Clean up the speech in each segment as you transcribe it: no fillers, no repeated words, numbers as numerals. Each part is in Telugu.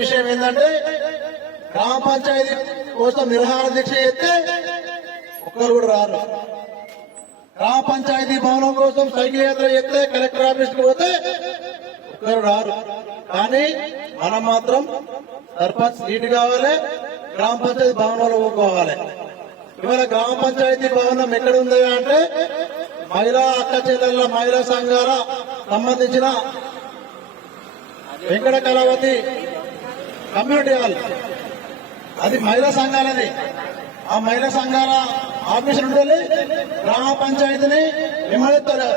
విషయం ఏంటంటే గ్రామ పంచాయతీ కోసం నిరాహార దీక్ష చేస్తే ఒక్కరు కూడా రారు. గ్రామ పంచాయతీ భవనం కోసం సైకిల్ యాత్ర చేస్తే కలెక్టర్ ఆఫీస్ కు పోతే ఒక్కరు రారు. కానీ మనం మాత్రం సర్పంచ్ సీటు కావాలి, గ్రామ పంచాయతీ భవనంలో పోవాలి. ఇవాళ గ్రామ పంచాయతీ భవనం ఎక్కడ ఉంది అంటే మహిళా అక్క చెల్లెళ్ళ మహిళా సంఘాల సంబంధించిన వెంకట కళావతి కమ్యూనిటీ హాల్, అది మహిళా సంఘాలది. ఆ మహిళా సంఘాల ఆఫీసులు ఉండాలి. గ్రామ పంచాయతీని విమలెత్తాలి,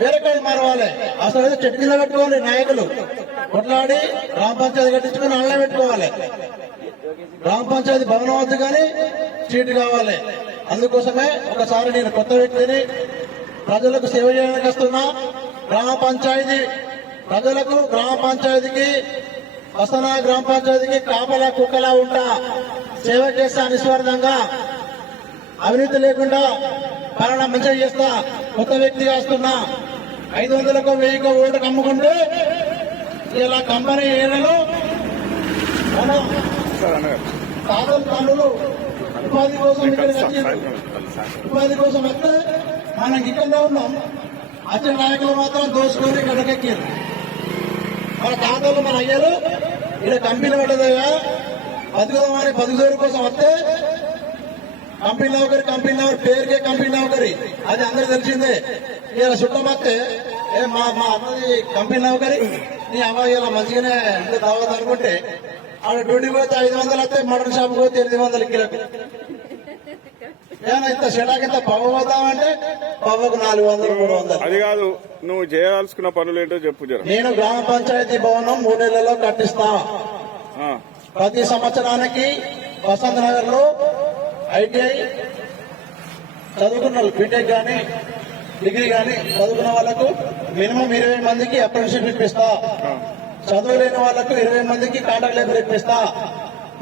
వేరే కాడి మారవాలి. అసలు చెట్టు కింద పెట్టుకోవాలి. నాయకులు కొట్లాడి గ్రామ పంచాయతీ కట్టించుకుని అల్లనే పెట్టుకోవాలి. గ్రామ పంచాయతీ భవనం వద్ద కానీ సీటు కావాలి. అందుకోసమే ఒకసారి నేను కొత్త వ్యక్తిని ప్రజలకు సేవ చేయడానికి వస్తున్నా. గ్రామ పంచాయతీ ప్రజలకు గ్రామ పంచాయతీకి వసనా గ్రామ పంచాయతీకి కాపలా కుక్కలా ఉంటా సేవ చేస్తా, నిస్వార్థంగా అవినీతి లేకుండా పాలన మంచిగా చేస్తా. కొత్త వ్యక్తిగా వస్తున్నా. 500కు 1000కు ఓటుకు అమ్ముకుంటే ఇలా కంపెనీ ఏరియాలో మన తాతల పనులు ఉపాధి కోసం ఉపాధి కోసం వస్తే మనం ఇక్కడనే ఉన్నాం. వచ్చిన నాయకులు మాత్రం దోసుకొని గడకెక్కారు. మన తాతలు మన అయ్యారు ఇలా కంపెనీ పడ్డదయ్యా బతుకుదామని బతుకుదోరు కోసం వస్తే కంపెనీ నౌకరి పేరుకే కంపెనీ నౌకరి, అది అందరూ తెలిసిందే. ఇలా చుట్టం వస్తే మా అమ్మది కంపెనీ నౌకరి, నీ అమ్మాయి ఇలా మంచిగానే అంటే దావత్ అనుకుంటే ఆడ డ్యూటీ పోతే 500 వస్తే మటన్ షాప్ పోతే 800 కిలోకి. ఏమైనా ఇంత షెడాకింత పవ్వ పోతామంటే పవ్వకు 400 300. అది కాదు, నువ్వు చేయాల్సుకున్న పనులు ఏంటో చెప్పు. నేను గ్రామ పంచాయతీ భవనం 3 నెలల్లో కట్టిస్తా. ప్రతి సంవత్సరానికి వసంత్ నగర్ లో ఐటీఐ చదువుకున్న బీటెక్ గానీ డిగ్రీ గానీ చదువుకున్న వాళ్లకు మినిమం 20 మందికి అప్రెంటిస్షిప్ ఇప్పిస్తా. చదువులేని వాళ్లకు 20 మందికి కాంట్రాక్ట్ లేబర్ ఇప్పిస్తా.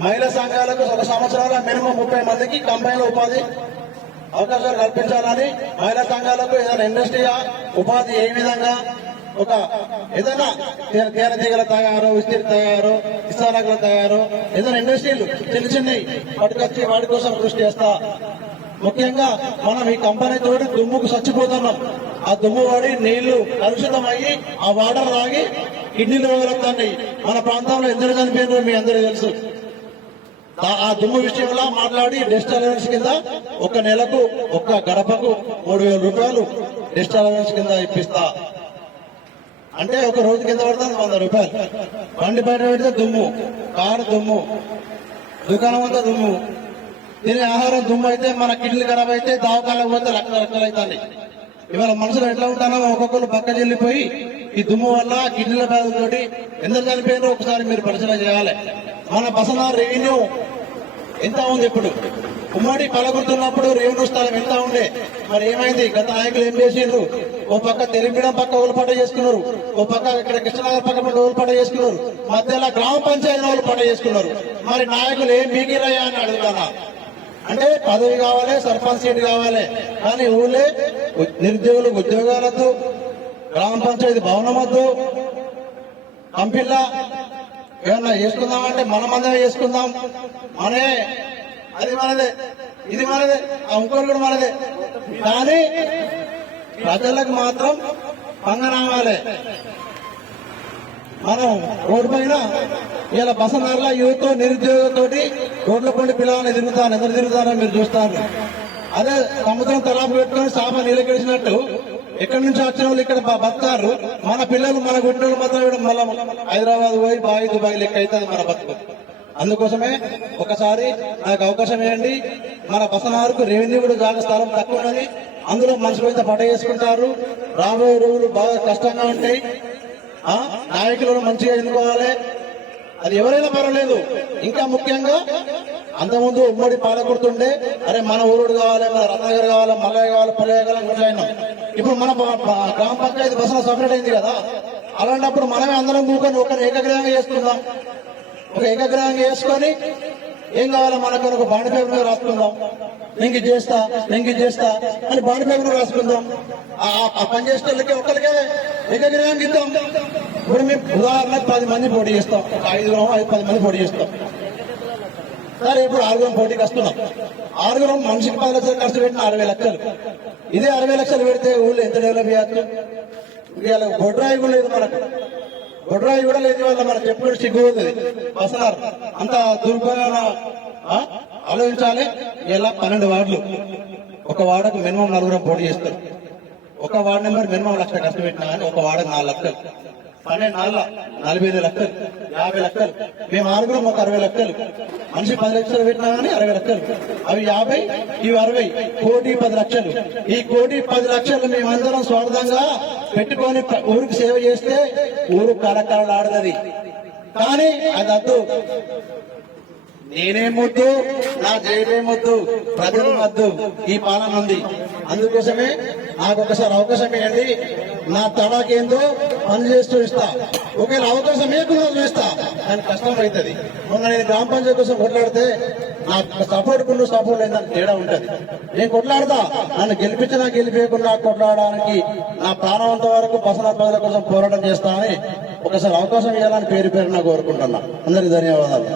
మహిళా సంఘాలకు 1 సంవత్సరాల మినిమం 30 మందికి కంపెనీలో ఉపాధి అవకాశాలు కల్పించాలని, మహిళా సంఘాలకు ఏదైనా ఇండస్ట్రీగా ఉపాధి ఏ విధంగా ఒక ఏదైనా తేనెతీగల తయారు, విస్తీర్ తయారు, ఇస్తారాకుల తయారు, ఏదైనా ఇండస్ట్రీలు చిన్న చిన్నవి పట్టుకొచ్చి వాటి కోసం కృషి చేస్తా. ముఖ్యంగా మనం ఈ కంపెనీ తోటి దుమ్ముకు చచ్చిపోతున్నాం. ఆ దుమ్ము వాడి నీళ్లు కలుషితం అయ్యి ఆ వాటర్ తాగి కిడ్నీలు మొదలవుతాయి. మన ప్రాంతంలో ఎందరు చనిపోయినారో మీ అందరికీ తెలుసు. ఆ దుమ్ము విషయంలో మాట్లాడి డస్ట్ అలవెన్స్ కింద ఒక నెలకు ఒక్క గడపకు 3000 రూపాయలు డస్ట్ అలవెన్స్ కింద ఇప్పిస్తా. అంటే ఒక రోజు కింద పడుతుంది 100 రూపాయలు. బండి బయట పెడితే దుమ్ము, కారు దుమ్ము, దుకాణం అంతా దుమ్ము. తినే ఆహారం దుమ్ము అయితే మన కిడ్నీలు ఖరాబ్ అయితే దవాఖానకు పోతే లక్షలు అవుతాయి. ఇవాళ మనుషులు ఎట్లా ఉంటానో ఒక్కొక్కరు పక్క చెల్లిపోయి ఈ దుమ్ము వల్ల కిడ్నీల బాధతోటి ఎందరు చనిపోయినారో ఒకసారి మీరు పరిశీలన చేయాలి. మన బసనా రెవెన్యూ ఎంత ఉంది? ఇప్పుడు ఉమ్మడి పలగుతున్నప్పుడు రెవెన్యూ స్థలం ఎంత ఉండే, మరి ఏమైంది? గత నాయకులు ఏం చేసిండ్రు? ఓ పక్క తెలంగాణ పక్క ఓలుపాట చేసుకున్నారు, ఓ పక్క ఇక్కడ కృష్ణనగర్ పక్క ఓలుపాట చేసుకున్నారు, మధ్యలో గ్రామ పంచాయతీ ఓలుపాట చేసుకున్నారు. మరి నాయకులు ఏం బీగిరయ్యా అని అడుగుతానా? అంటే పదవి కావాలి, సర్పంచ్ సీట్ కావాలి, కానీ ఊళ్ళే నిరుద్యోగులకు ఉద్యోగాలతో గ్రామ పంచాయతీ భవనం వద్దు. కంపెనీలా ఏమన్నా చేసుకుందామంటే మనమందరం చేసుకుందాం. మనే అది మనదే, ఇది మనదే, ఆ ఇంకోటి కూడా మనదే. కానీ ప్రజలకు మాత్రం పంగనామాలే. మనం రోడ్డు పైన ఇలా బసనార్ల యూత్ నిరుద్యోగంతోటి రోడ్ల పండి పిల్లల్ని తిరుగుతాను. ఎవరు తిరుగుతారో మీరు చూస్తారు. అదే సముద్రం తలాపు పెట్టుకుని సాప నీళ్ళకెడిచినట్టు ఎక్కడి నుంచి వచ్చిన వాళ్ళు ఇక్కడ బతారు. మన పిల్లలు మన గుడ్డలు మొత్తం మళ్ళీ హైదరాబాద్ పోయి బాయి దుబాయ్ లెక్క అవుతుంది మన బతుకు. అందుకోసమే ఒకసారి నాకు అవకాశం ఇవ్వండి. మన బసనారుకు రెవెన్యూ కూడా జాగా స్థలం తక్కువ ఉన్నది. అందులో మనుషులు అయితే పట చేసుకుంటారు. రాబోయే రోజులు బాగా కష్టంగా ఉంటాయి. నాయకులను మంచిగా ఎన్నుకోవాలి. అది ఎవరైనా పర్వాలేదు. ఇంకా ముఖ్యంగా అంతకుముందు ఉమ్మడి పాలకుడుతుండే, అరే మన ఊరుడు కావాలి, మన రత్నగర్ కావాలి, మల్లయ్య కావాలి, పల్లెయ్య కావాలి, ముట్లయినాం. ఇప్పుడు మన గ్రామ పంచాయతీ బస్సులో సపరేట్ అయింది కదా. అలాంటప్పుడు మనమే అందరం కూకొని ఒక ఏకగ్రహంగా చేసుకుందాం. ఒక ఏకగ్రహంగా చేసుకొని ఏం కావాలో మనకు ఒక బాండ్ పేపర్ మీద రాసుకుందాం. నేను ఇది చేస్తా అని బాండ్ పేపర్ మీద రాసుకుందాం. ఆ పని చేసే వాళ్ళకి ఒక్కరికే ఏకగ్రీవం ఇద్దాం. ఇప్పుడు మేము ఉదాహరణకు 10 మంది పోటీ చేస్తాం, 5-10 మంది పోటీ చేస్తాం. సరే, ఇప్పుడు 6 పోటీకి వస్తున్నాం. 6 మనిషికి 10 లక్షలు ఖర్చు పెట్టిన 60 లక్షలు. ఇదే 60 లక్షలు పెడితే ఊళ్ళో ఎంత డెవలప్ చేయొచ్చు? ఇవాళ బొడ్రాయి కూడా లేదు, మనకు బొడ్రాయి కూడా లేదు. వాళ్ళ మనకు ఎప్పుడు సిగ్గుపోతుంది. వస్తున్నారు అంత దుర్భరమైన ఆలోచించాలి. ఇలా 12 వార్డులు, ఒక వార్డుకు మినిమం 4 పోటీ చేస్తారు. ఒక వార్డు నెంబర్ మినిమం 1 లక్ష ఖర్చు పెట్టినా కానీ ఒక వార్డుకు 4 లక్షలు, 12 45 లక్షలు, 50 లక్షలు. మేము 6 ఒక 60 లక్షలు. మనిషి 10 లక్షలు పెట్టినా కానీ 60 లక్షలు. అవి 50, ఇవి 60, 1,10 లక్షలు. ఈ 1,10 లక్షలు మేమందరం స్వార్థంగా పెట్టుకొని ఊరికి సేవ చేస్తే ఊరు కలకలలాడుతుంది. కానీ అది వద్దు. నేనే ముద్దు, నా జైలే ముద్దు, ప్రజలు వద్దు. ఈ పాలన ఉంది. అందుకోసమే నాకు ఒకసారి అవకాశం ఇవ్వండి. నా తడాకేందో పని చేస్తూ ఇస్తా. ఒకవేళ అవకాశం ఇవ్వకుండా చూస్తా, దానికి కష్టం అవుతుంది. మొన్న నేను గ్రామ పంచాయతీ కోసం కొట్లాడితే నాకు సపోర్ట్ కుండా సపోర్ట్ లేదని తేడా ఉంటది. నేను కొట్లాడతా, నన్ను గెలిపించకుండా కొట్లాడడానికి నా ప్రాణవంత వరకు బసనాథ్ ప్రజల కోసం పోరాటం చేస్తానని ఒకసారి అవకాశం ఇవ్వాలని పేరు పేరున కోరుకుంటున్నా. అందరికీ ధన్యవాదాలు.